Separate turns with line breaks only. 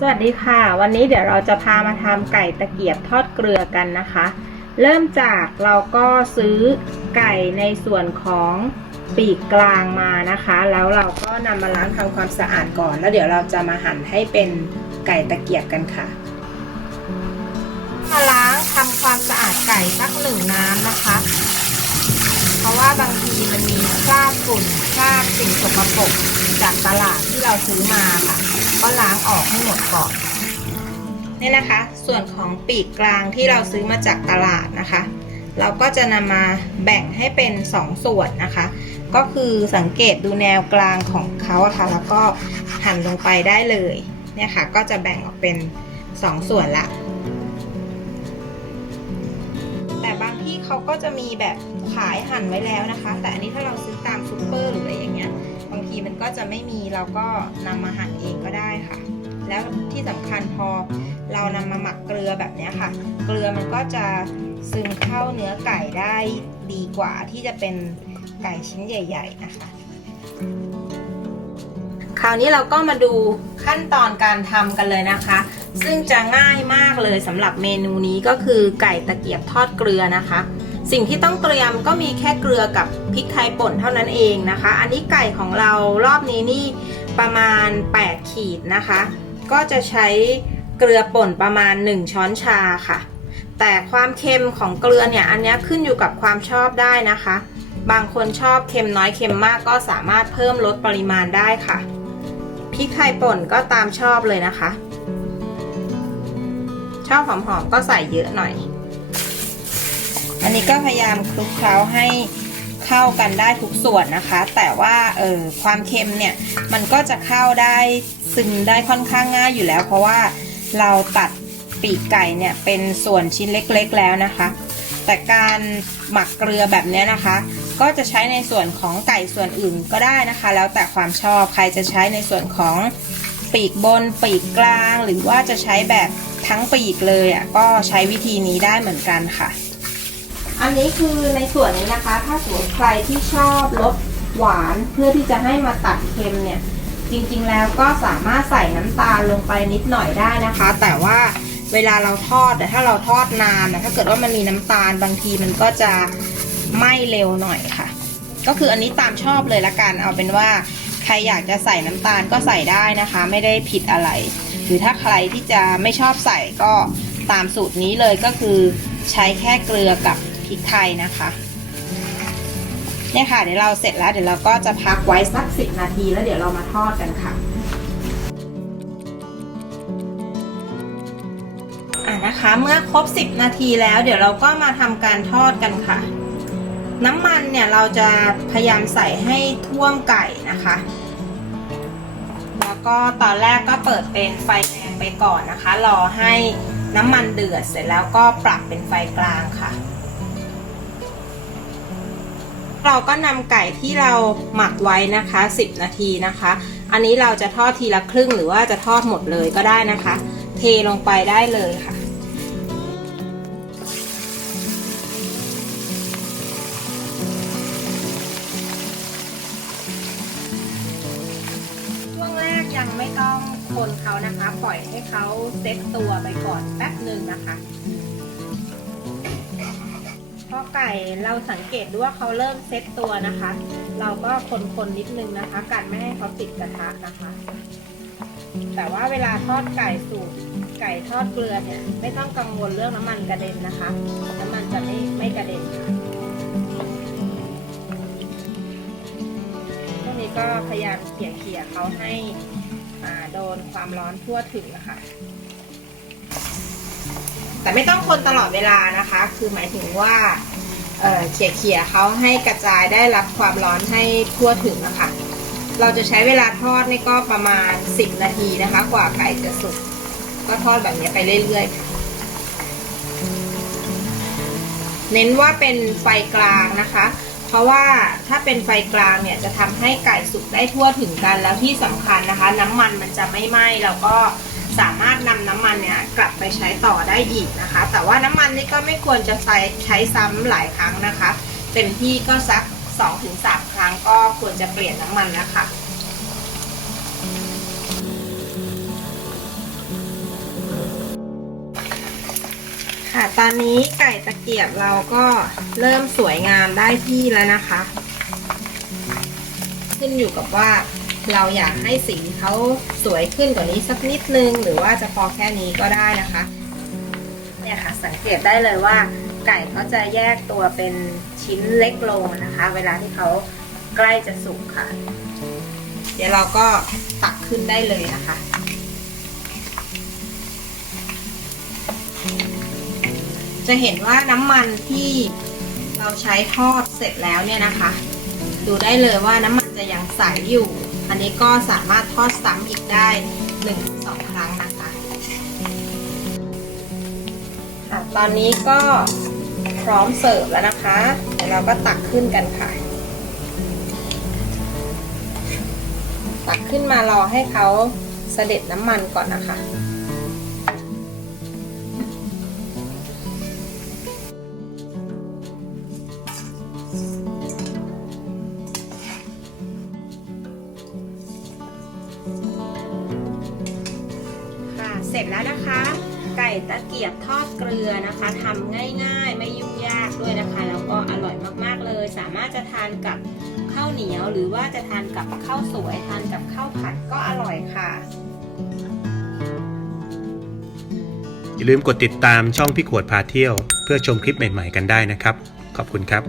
สวัสดีค่ะ วันนี้เดี๋ยวเราจะพามาทำไก่ตะเกียบทอดเกลือกันนะคะ เริ่มจากเราก็ซื้อไก่ในส่วนของปีกกลางมานะคะ แล้วเราก็นำมาล้างทำความสะอาดก่อน แล้วเดี๋ยวเราจะมาหั่นให้เป็นไก่ตะเกียบกันค่ะมาล้างทำความสะอาดไก่สักหนึ่งน้ำนะคะ เพราะว่าบางทีมันมีคราบฝุ่นคราบสิ่งสกปรก จากตลาดที่เราซื้อมาค่ะ ก็ล้างออกให้หมดก่อนนี่นะคะ ส่วนของปีกกลางที่เราซื้อมาจากตลาดนะคะ เราก็จะนำมาแบ่งให้เป็น 2 ส่วนนะคะ ก็คือสังเกตดูแนวกลางของเขาอะค่ะ แล้วก็หั่นลงไปได้เลยเนี่ยค่ะ ก็จะแบ่งออกเป็น 2 ส่วนละแต่บางที่เขาก็จะมีแบบขายหั่นไว้แล้วนะคะ แต่อันนี้ถ้าเราซื้อตามซูเปอร์หรืออะไรอย่างเงี้ย บางทีมันก็จะไม่มีเราก็นำมาหั่นเองก็ได้ค่ะ แล้วที่สำคัญพอเรานำมาหมักเกลือแบบนี้ค่ะ เกลือมันก็จะซึมเข้าเนื้อไก่ได้ดีกว่าที่จะเป็นไก่ชิ้นใหญ่ ๆ นะคะ คราวนี้เราก็มาดูขั้นตอนการทำกันเลยนะคะ ซึ่งจะง่ายมากเลยสำหรับเมนูนี้ก็คือไก่ตะเกียบทอดเกลือนะคะ สิ่งที่ต้องเตรียมก็มีแค่เกลือกับพริกไทยป่นเท่านั้นเองนะคะ อันนี้ไก่ของเรารอบนี้นี่ประมาณ 8 ขีดนะคะ ก็จะใช้เกลือป่นประมาณ 1 ช้อนชาค่ะ แต่ความเค็มของเกลือเนี่ยอันนี้ขึ้นอยู่กับความชอบได้นะคะ บางคนชอบเค็มน้อยเค็มมากก็สามารถเพิ่มลดปริมาณได้ค่ะพริกไทยป่นก็ตามชอบเลยนะคะ ชอบหอมๆก็ใส่เยอะหน่อย อันนี้ก็พยายามคลุกเคล้าให้เข้ากันได้ทุกส่วนนะคะ แต่ว่าเออความเค็มเนี่ยมันก็จะเข้าได้ซึมได้ค่อนข้างง่ายอยู่แล้ว เพราะว่าเราตัดปีกไก่เนี่ยเป็นส่วนชิ้นเล็กๆแล้วนะคะ แต่การหมักเกลือแบบนี้นะคะ ก็จะใช้ในส่วนของไก่ส่วนอื่นก็ได้นะคะ แล้วแต่ความชอบใครจะใช้ในส่วนของปีกบนปีกกลาง หรือว่าจะใช้แบบทั้งปีกเลยอะก็ใช้วิธีนี้ได้เหมือนกันค่ะ อันนี้คือในส่วนนี้นะคะ ถ้าสมมติใครที่ชอบรสหวานเพื่อที่จะให้มาตัดเค็มเนี่ย จริงๆแล้วก็สามารถใส่น้ำตาลลงไปนิดหน่อยได้นะคะ แต่ว่าเวลาเราทอดแต่ถ้าเราทอดนานนะถ้าเกิดว่ามันมีน้ำตาลบางทีมันก็จะไหม้เร็วหน่อยค่ะ ก็คืออันนี้ตามชอบเลยละกันเอาเป็นว่าใครอยากจะใส่น้ำตาลก็ใส่ได้นะคะ ไม่ได้ผิดอะไร หรือถ้าใครที่จะไม่ชอบใส่ก็ตามสูตรนี้เลยก็คือใช้แค่เกลือกับ พริกไทยนะคะเนี่ยค่ะเดี๋ยวเราเสร็จแล้วเดี๋ยวเราก็จะพักไว้สักสิบนาทีแล้วเดี๋ยวเรามาทอดกันค่ะอะนะคะเมื่อครบ10นาทีแล้วเดี๋ยวเราก็มาทำการทอดกันค่ะ น้ำมันเนี่ยเราจะพยายามใส่ให้ท่วมไก่นะคะแล้วก็ตอนแรกก็เปิดเป็นไฟแรงไปก่อนนะคะ รอให้น้ำมันเดือดเสร็จแล้วก็ปรับเป็นไฟกลางค่ะ เราก็นำไก่ที่เราหมักไว้นะคะ 10 นาทีนะคะ อันนี้เราจะทอดทีละครึ่งหรือว่าจะทอดหมดเลยก็ได้นะคะ เทลงไปได้เลยค่ะช่วงแรกยังไม่ต้องคนเขานะคะ ปล่อยให้เขาเซ็ตตัวไปก่อนแป๊บหนึ่งนะคะ อไก่เราสังเกตดูว่าเขาเริ่มเซ็ตตัวนะคะ เราก็คนๆนิดนึงนะคะ กันไม่ให้เขาติดกระทะนะคะ แต่ว่าเวลาทอดไก่สูตรไก่ทอดเกลือเนี่ยไม่ต้องกังวลเรื่องน้ำมันกระเด็นนะคะ น้ำมันจะไม่ไม่กระเด็นค่ะช่วงนี้ก็พยายามเขี่ยๆเขาให้โดนความร้อนทั่วถึงนะคะ แต่ไม่ต้องคนตลอดเวลานะคะ คือหมายถึงว่าเอ่อเขี่ยๆเขาให้กระจายได้รับความร้อนให้ทั่วถึงนะคะเราจะใช้เวลาทอดนี่ก็ประมาณ 10 นาทีนะคะ กว่าไก่จะสุกก็ทอดแบบนี้ไปเรื่อยๆค่ะเน้นว่าเป็นไฟกลางนะคะ เพราะว่าถ้าเป็นไฟกลางเนี่ยจะทำให้ไก่สุกได้ทั่วถึงกันแล้วที่สำคัญนะคะ น้ำมันมันจะไม่ไหม้แล้วก็ สามารถนำน้ำมันเนี่ยกลับไปใช้ต่อได้อีกนะคะ แต่ว่าน้ำมันนี่ก็ไม่ควรจะใช้ใช้ซ้ำหลายครั้งนะคะเต็มที่ก็สัก 2-3 ครั้งก็ควรจะเปลี่ยนน้ำมันแล้วค่ะค่ะตอนนี้ไก่ตะเกียบเราก็เริ่มสวยงามได้ที่แล้วนะคะ ขึ้นอยู่กับว่า เราอยากให้สีเขาสวยขึ้นกว่านี้สักนิดนึง หรือว่าจะพอแค่นี้ก็ได้นะคะเนี่ยค่ะสังเกตได้เลยว่าไก่เขาจะแยกตัวเป็นชิ้นเล็กลงนะคะ เวลาที่เขาใกล้จะสุกค่ะ เดี๋ยวเราก็ตักขึ้นได้เลยนะคะจะเห็นว่าน้ำมันที่เราใช้ทอดเสร็จแล้วเนี่ยนะคะ ดูได้เลยว่าน้ำมันจะยังใสอยู่ อันนี้ก็สามารถทอดซ้ำอีกได้1นสองครั้งนะคะค่ะตอนนี้ก็พร้อมเสิร์ฟแล้วนะคะเดี๋ยวเราก็ตักขึ้นกันค่ะ ตักขึ้นมารอให้เขาเสด็จน้ำมันก่อนนะคะ เสร็จแล้วนะคะ ไก่ตะเกียบทอดเกลือนะคะทำง่ายๆ ไม่ยุ่งยากด้วยนะคะ แล้วก็อร่อยมากๆเลย สามารถจะทานกับข้าวเหนียว หรือว่าจะทานกับข้าวสวยทานกับข้าวผัดก็อร่อยค่ะ
อย่าลืมกดติดตามช่องพี่ขวดพาเที่ยว เพื่อชมคลิปใหม่ ๆ กันได้นะครับ ขอบคุณครับ